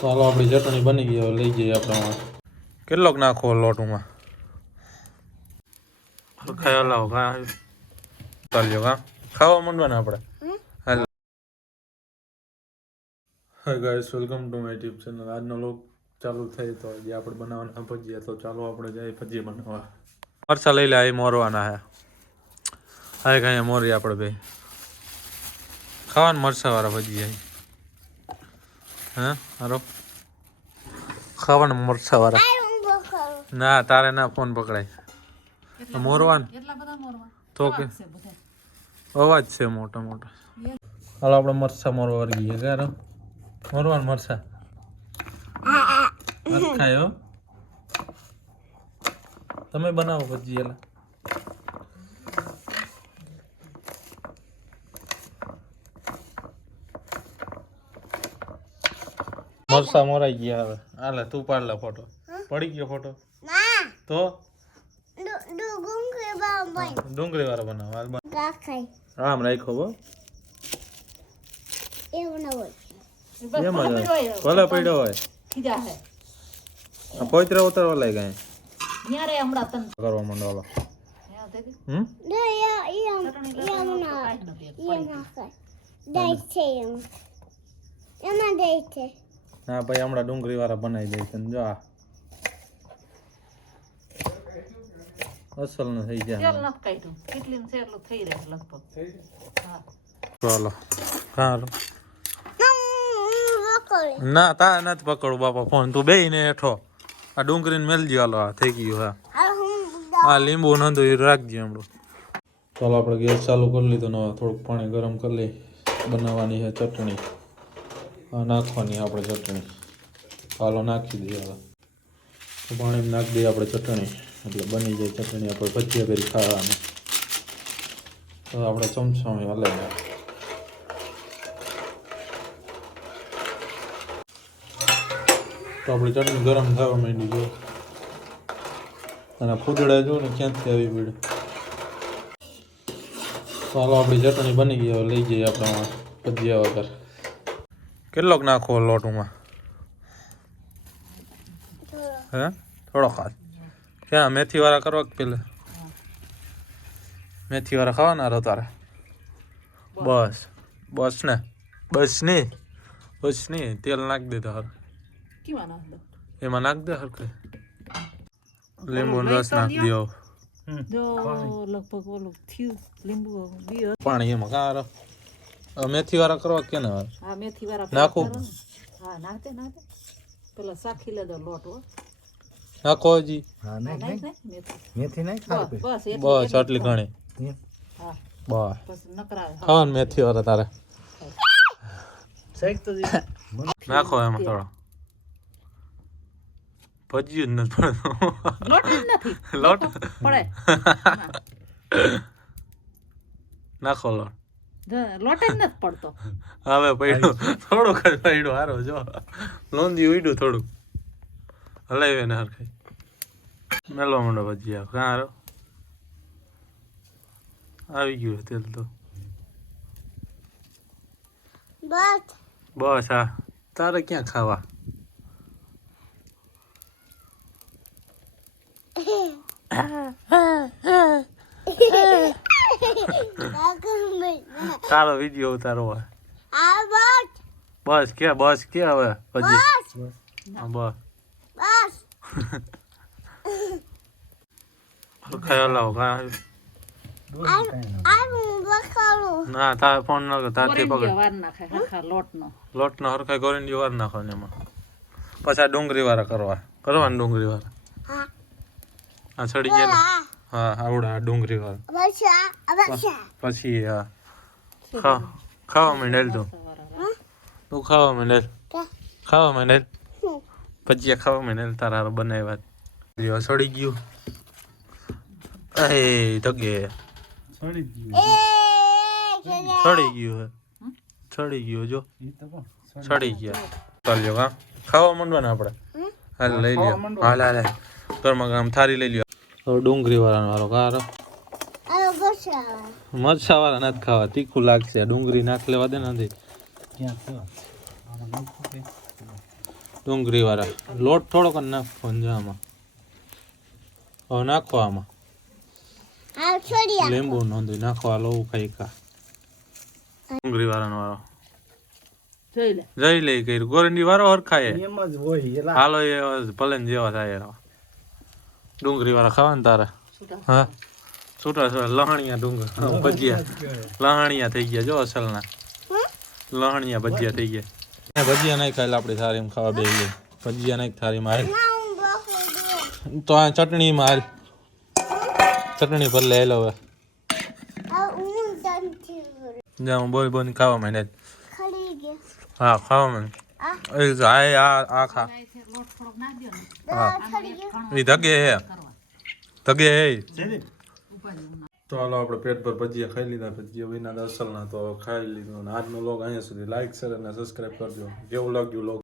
ચાલો આપણી ચટણી બની ગઈ, હવે લઈ જઈએ આપણે. કેટલોક નાખો લોટમાં? ખાઈ લાવો ચાલ્યો કા ખાવા માંડવાને આપણે. Hi guys, welcome to my YouTube channel. આજનો લોક ચાલુ થઈ તો આજે આપણે બનાવવાના ભજીયા. તો ચાલો આપણે જઈએ ભજીયા બનાવવા. મરચા લઈ લે, એ મોરવાના હે. હાય કાંઈ મોરી આપણે બે ખાવાના મરચા વાળા ભજીયા. હા હારો ખાવાના મરચા વાળા. ના તારે ના ફોન પકડાય. મોરવાન તો કે અવાજ છે મોટા મોટા. હાલો આપણે મરચા મોરવા વર્ગીએ ક્યારે મોરવાન મરચા ખાયો. તમે બનાવો ભજીયા. મરસા મોરાઈ ગયા. હવે હાલે તું પાડ લે ફોટો. પડી ગયો ફોટો તો ડુંગળી વાળો બનાવો. આમ રાખ્યો હો ભલે પડ્યો હોય. પોતરા ઉતરવા લાગ કરવા માંડો. હા ભાઈ હમણાં ડુંગળી વાળા બનાવી દે છે. જો આ અસલ ન થઈ જાય. ચાલો હાલો. ના તા નથી પકડું બાપા ફોન. તું બેહીને હેઠો આ ડુંગળીને મેલજી. હાલો આ થઈ ગયું. હા આ લીંબુ નંદુ એ રાખજે હમણાં. ચાલો આપણે ગેસ ચાલુ કરી લીધો ને થોડુંક પાણી ગરમ કરી લઈ. બનાવવાની છે ચટણી. નાખવાની આપણે ચટણી. હાલો નાખી દઈએ. હવે પાણી નાખી દઈએ આપણે ચટણી એટલે બની જાય ચટણી. આપણે ભજીયા કરી ખાવાની. તો આપણે ચમચામાં હલાવી. તો આપણી ચટણી ગરમ થવા માંડી જો. અને ફૂદડા જો ને ક્યાંથી આવી પડે. ચાલો આપણી ચટણી બની ગઈ, હવે લઈ જઈએ આપણે ભજીયા વગર. કેટલોક નાખો લોટમાં? હે થોડો ખાસ. ક્યાં મેથી વાળા કરવા કે પેલા મેથી વાળા ખાવાના રહો તારે? બસ બસ ને બસ નહીં બસ નહીં. તેલ નાખી દે તારે. એમાં નાખ દે હરખે. લીંબુ રસ નાખી દો. પાણી એમાં કા મેથી વાળા કરવા કે ને નાખું? નાખો હજી. બસ આટલી ઘણી બસ ખાવાનું મેથી વાળા તારે. નાખો એમાં થોડો. ભજીયું જ નથી લોટ નાખો લોટ. લોટ જ નથી પડતો. હવે પડ્યું થોડુંક જ પડ્યું. હારો જો લોંદી ઉડ્યું થોડુંક. હલાવી ને હરખાઈ મેલવા માંડો ભજીયા. ક્યાં હારો આવી ગયું તેલ તો. બસ હા તારે ક્યાં ખાવા. તારો વિડીયો ઉતારો હોય. બસ કે બસ કે હવે પછી બસ ખાઈ લાવો. ના તારે ફોન ન તારથી પકડ. લોટ નો હરખાઈ ગોરીની વાર નાખવાની એમાં. પછી આ ડુંગળી વાળા કરવાના ડુંગળી વાળા. હા ચડી ગયા. હા આવડા ડુંગળી વાળા. પછી હા ખાવા માંડેલ. તું ખાવા માંડેલ. ખાવા માંડેલ ભજીયા ખાવા માંડેલ. તારા બનાવ્યા સડી ગયું. એ તગે સડી ગયું. સડી ગયું જો સડી ગયા. ચાલ્યો હા ખાવા માંડવાના આપણે. હાલ લઈ લ્યો. હાલ હાલ ઘરમાં આમ થારી લઈ લ્યો. હવે ડુંગળી વાળાનો વારો કારો. મરચા વાળા નથી ખાવા, તીખું લાગશે. ડુંગળી નાખ લેવા દે નથી. ડુંગળી વાળા લોટ થોડોક જ નાખો ને આમાં હવે નાખો આમાં લીંબુ નોંધી નાખો આ લવું ખાઈ ખા ડુંગળી વાળાનો વાળો જોઈ લે જઈ લે કર્યું ગોરંડી વાળો હરખાય એમ જ હોય હાલો એ ભલે ને જેવા થાય એવા ડુંગળી વાળા ખાવા ને તારે હા છૂટા છૂટા લહણિયા ડુંગર ભજીયા લહણિયા થઈ ગયા જો અસલના લહણિયા ભજીયા થઈ ગયા ભજીયા નહીં ખાય આપણે થાળીમાં ખાવા બે ભજીયા નહીં થાળીમાં હાલ તો આ ચટણીમાં હાલ ચટણી પર લઈ લો હવે જા હું બોલ બોલ ખાવા માંડે હા ખાવા માંડ આ ખા લોટ થોડોક નાખજો ને હા એ ધગે હે ધગે હે ઉપાડી તો હાલો આપણે પેટ પર ભજીયા ખાઈ લીધા ભજીયા વિના અસલના તો ખાઈ લીધું અને આજનો લોગ અહીંયા સુધી લાઈક શેર અને સબસ્ક્રાઈબ કરજો કેવું લાગ્યું લોગ